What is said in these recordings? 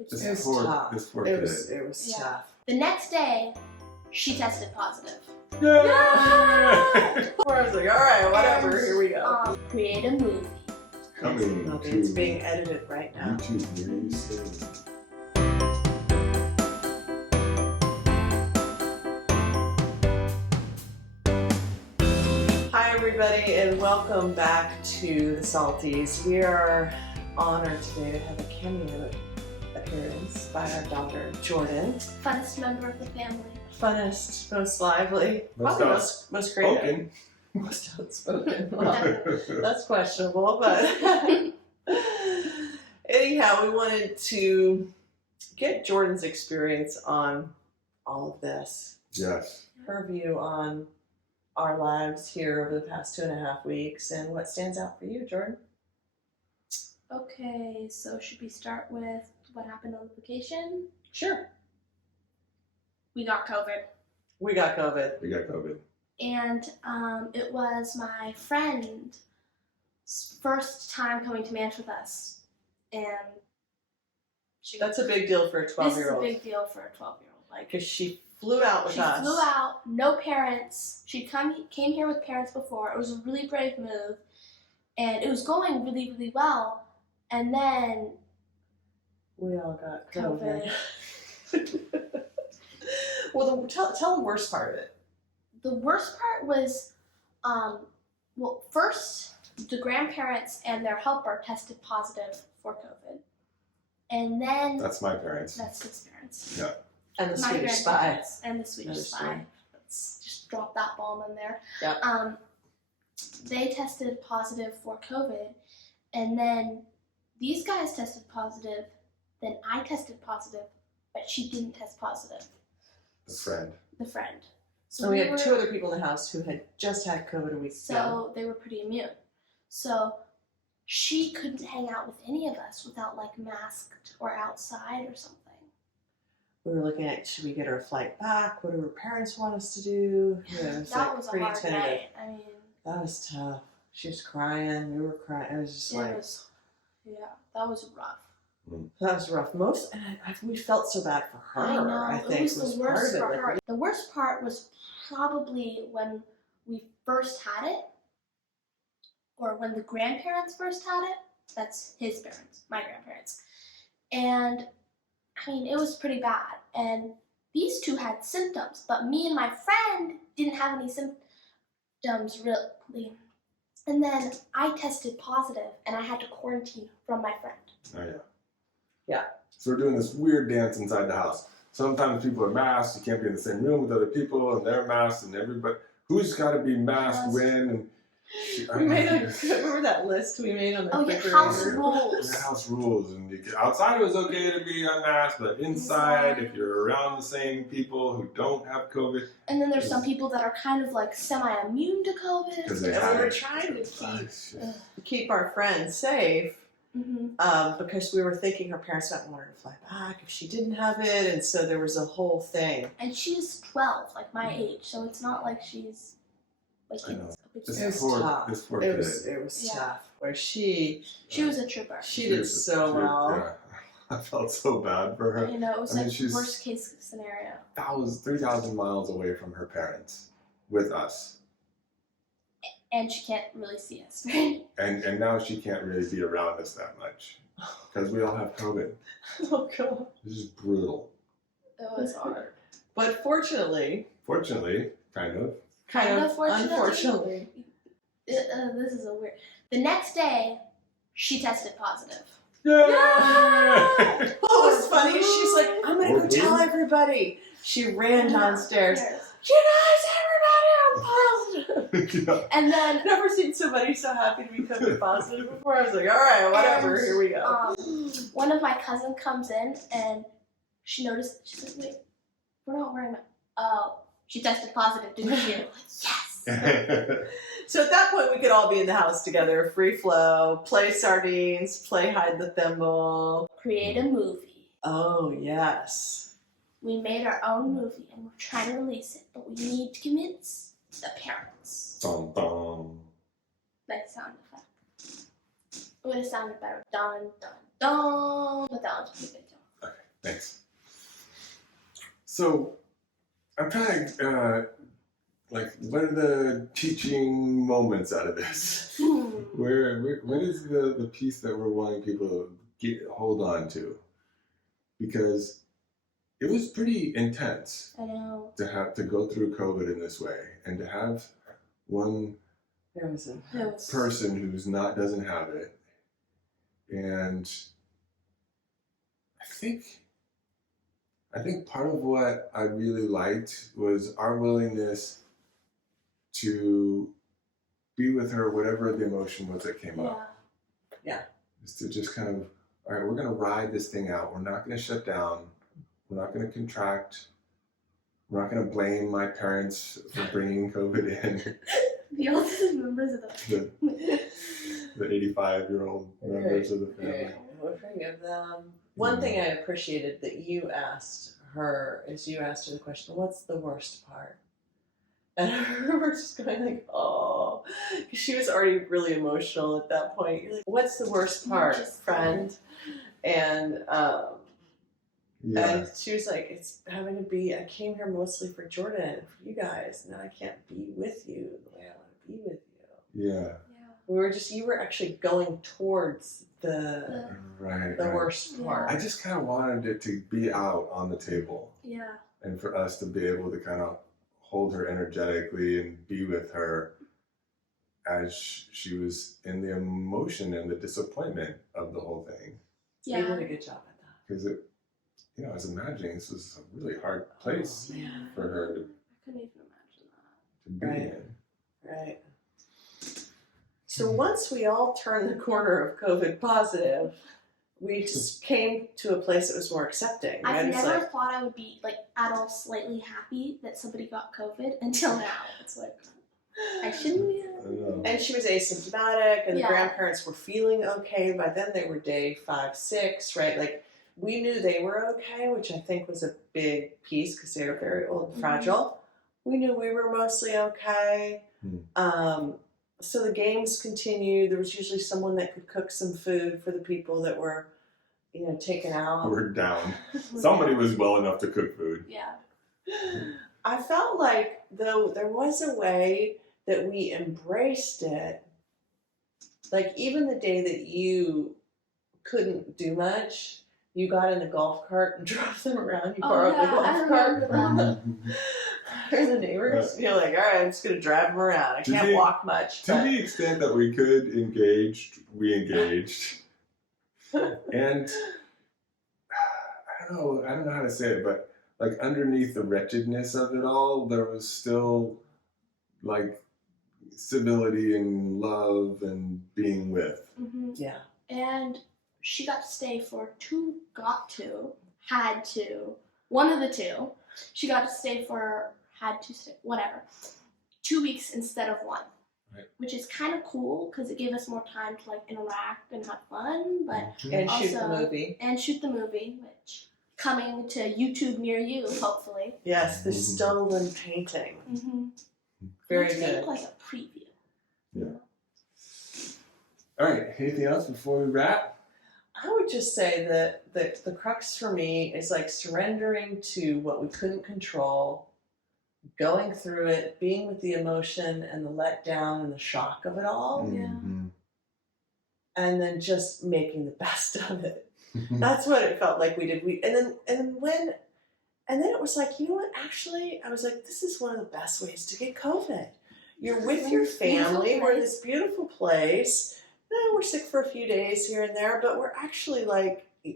It was tough. It was tough. The next day, she tested positive. Yay! I was like, all right, whatever, here we go. Create a movie. Coming It's being edited right now. YouTube very soon. Hi everybody and welcome back to the Salties. We are honored today to have a cameo appearance by our daughter Jordan. Funnest member of the family. Funnest, most lively, probably most creative. Most outspoken. Well, that's questionable, but anyhow, we wanted to get Jordan's experience on all of this. Yes. Her view on our lives here over the past 2.5 weeks and what stands out for you, Jordan. Okay, so should we start with what happened on vacation? Sure. We got COVID. We got COVID. We got COVID. And it was my friend's first time coming to Manch with us. And That's a big deal for a 12-year-old. This is a big deal for a 12-year-old. Like, because she flew out with us. She flew out, no parents. She came here with parents before. It was a really brave move. And it was going really, really well. And then we all got COVID. Well, tell the worst part of it. The worst part was, well, first, the grandparents and their helper tested positive for COVID. And then... That's my parents. That's his parents. Yeah. And the Swedish spy. And the Swedish spy. Let's just drop that bomb in there. Yep. They tested positive for COVID. And then these guys tested positive. Then I tested positive. But she didn't test positive. The friend. The friend. So we had 2 other people in the house who had just had COVID a week ago. So they were pretty immune. So she couldn't hang out with any of us without like masked or outside or something. We were looking at, should we get her a flight back? What do her parents want us to do? Yeah, it was That was a pretty hard tentative. night. I mean, That was tough. She was crying. We were crying. It was just that was rough. That was rough. We felt so bad for her. I know. I think it was the worst part of for her. The worst part was probably when we first had it, or when the grandparents first had it. That's his parents, my grandparents. And I mean, it was pretty bad. And these 2 had symptoms, but me and my friend didn't have any symptoms really. And then I tested positive, and I had to quarantine from my friend. Oh, yeah. Yeah. So we're doing this weird dance inside the house. Sometimes people are masked. You can't be in the same room with other people, and they're masked, and everybody. Who's got to be masked when? And we made remember that list we made on the refrigerator? House rules. Yeah, house rules. And outside it was okay to be unmasked, but inside, if you're around the same people who don't have COVID. And then there's some people that are kind of like semi-immune to COVID. Because they we were have trying to keep our friends safe. Mm-hmm. Because we were thinking her parents might want her to fly back if she didn't have it, and so there was a whole thing. And she's 12, like my age, so it's not like she's like I know. a big It was tough. This poor It kid. was tough. Where she was a trooper. She did so well. Yeah. I felt so bad for her. You know, it was I mean, like she's worst case scenario. 3,000 miles away from her parents with us. And she can't really see us. And now she can't really be around us that much. Because we all have COVID. Oh, God. This is brutal. It was hard. But fortunately, kind of. unfortunately. This is a weird... The next day, she tested positive. Yay! What was funny, she's like, I'm going to go tell everybody. She ran downstairs. You guys, everybody, I'm positive. Yeah. And then... I've never seen somebody so happy to be COVID positive before. I was like, all right, whatever, here we go. One of my cousins comes in and she noticed, she said, wait, we're not wearing she tested positive, didn't she? I'm like, yes! So at that point, we could all be in the house together, free flow, play sardines, play hide the thimble. Create a movie. Oh, yes. We made our own movie and we're trying to release it, but we need to convince the parents. Dum, dum. Nice sound effect. It would have sounded better. Dun, dun, dun. But that was pretty good too. Thanks. So I'm trying to, what are the teaching moments out of this? What is the piece that we're wanting people to hold on to? Because it was pretty intense. I know. To have to go through COVID in this way, and to have one person who's doesn't have it, and I think part of what I really liked was our willingness to be with her, whatever the emotion was that came up. Yeah. Is to just kind of, all right, we're going to ride this thing out. We're not going to shut down. We're not going to contract. We're not going to blame my parents for bringing COVID in. The oldest members of the 85-year-old members of the family. Right. We'll forgive them. One thing I appreciated that you asked her is you asked her the question, what's the worst part? And I remember just going like, oh, because she was already really emotional at that point. You're like, what's the worst part, friend? And and she was like, it's having to be, I came here mostly for Jordan and for you guys, and then I can't be with you the way I want to be with you. Yeah. You were actually going towards the worst part. I just kind of wanted it to be out on the table. Yeah. And for us to be able to kind of hold her energetically and be with her as she was in the emotion and the disappointment of the whole thing. Yeah. You did a good job at that. Because I was imagining this was a really hard place for her to, I couldn't even imagine that. to be in. Right. So once we all turned the corner of COVID positive, we just came to a place that was more accepting. I Right? never thought I would be at all slightly happy that somebody got COVID until now. It's like, I shouldn't be happy. And she was asymptomatic, and the grandparents were feeling okay. By then they were day 5, 6, right? Like, we knew they were okay, which I think was a big piece because they were very old and fragile. We knew we were mostly okay. So the games continued. There was usually someone that could cook some food for the people that were, taken out. We're down. Somebody was well enough to cook food. Yeah. I felt like, though, there was a way that we embraced it. Like, even the day that you couldn't do much, you got in the golf cart and drove them around. You borrowed the golf cart. Or the neighbors. You're like, all right, I'm just going to drive them around. I can't walk much. To the extent that we could we engaged. And I don't know how to say it, but like underneath the wretchedness of it all, there was still like civility and love and being with. Mm-hmm. Yeah. And she got to stay for one of the two. She got to stay for, 2 weeks instead of 1. Right. Which is kind of cool because it gave us more time to interact and have fun, but and also, shoot the movie, which coming to YouTube near you, hopefully. Yes, the stolen painting. Mm-hmm. Very Let's good. make a preview. Yeah. All right. Anything else before we wrap? I would just say that the crux for me is surrendering to what we couldn't control, going through it, being with the emotion and the letdown and the shock of it all, and then just making the best of it. That's what it felt like we did. And then it was like, you know what? Actually, I was like, this is one of the best ways to get COVID. You're with your family. We're in this beautiful place. We're sick for a few days here and there, but we're actually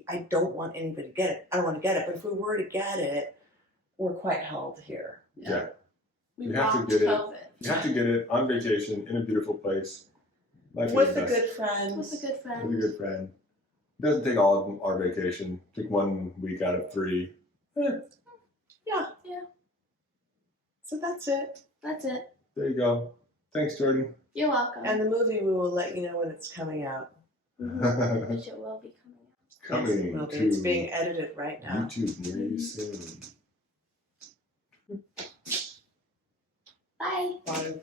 I don't want anybody to get it. I don't want to get it, but if we were to get it, we're quite held here. Yeah. We You have to rocked get it. COVID. You have to get it on vacation in a beautiful place. With a good friend. With a good friend. With a good friend. It doesn't take all of our vacation. Take 1 week out of 3. Yeah. Yeah. So that's it. That's it. There you go. Thanks, Jordan. You're welcome. And the movie, we will let you know when it's coming out. Which it will be coming out. Coming Yes, it will be. to It's being edited right now. YouTube near you soon. Bye. Bye.